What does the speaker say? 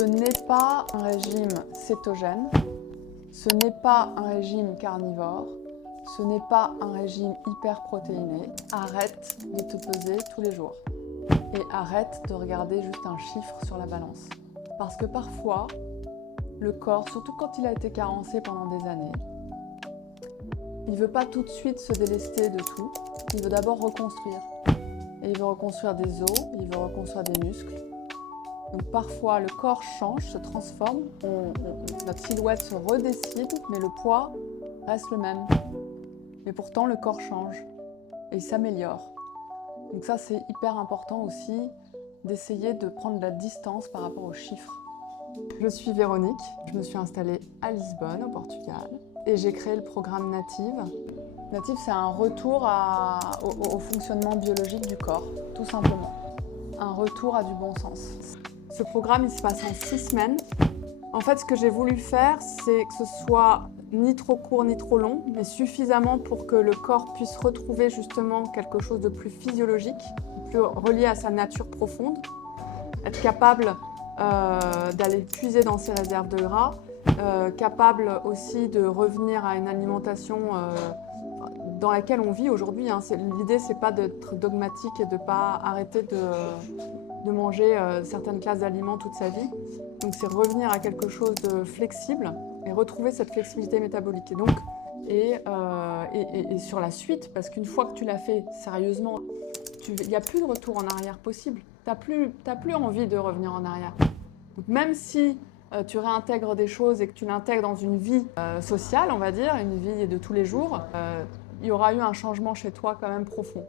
Ce n'est pas un régime cétogène, ce n'est pas un régime carnivore, ce n'est pas un régime hyperprotéiné. Arrête de te peser tous les jours et arrête de regarder juste un chiffre sur la balance. Parce que parfois, le corps, surtout quand il a été carencé pendant des années, il ne veut pas tout de suite se délester de tout, il veut d'abord reconstruire. Et il veut reconstruire des os, il veut reconstruire des muscles. Donc parfois le corps change, se transforme, notre silhouette se redessine, mais le poids reste le même. Mais pourtant le corps change et il s'améliore. Donc ça c'est hyper important aussi d'essayer de prendre de la distance par rapport aux chiffres. Je suis Véronique, je me suis installée à Lisbonne, au Portugal, et j'ai créé le programme Native. Native, c'est un retour au fonctionnement biologique du corps, tout simplement. Un retour à du bon sens. Ce programme, il se passe en 6 semaines. En fait, ce que j'ai voulu faire, c'est que ce soit ni trop court ni trop long, mais suffisamment pour que le corps puisse retrouver justement quelque chose de plus physiologique, plus relié à sa nature profonde, être capable d'aller puiser dans ses réserves de gras, capable aussi de revenir à une alimentation dans laquelle on vit aujourd'hui. L'idée, c'est pas d'être dogmatique et de pas arrêter de manger certaines classes d'aliments toute sa vie. Donc c'est revenir à quelque chose de flexible et retrouver cette flexibilité métabolique. Et sur la suite, parce qu'une fois que tu l'as fait sérieusement, il n'y a plus de retour en arrière possible. Tu n'as plus envie de revenir en arrière. Donc même si tu réintègres des choses et que tu l'intègres dans une vie sociale, on va dire, une vie de tous les jours, il y aura eu un changement chez toi quand même profond.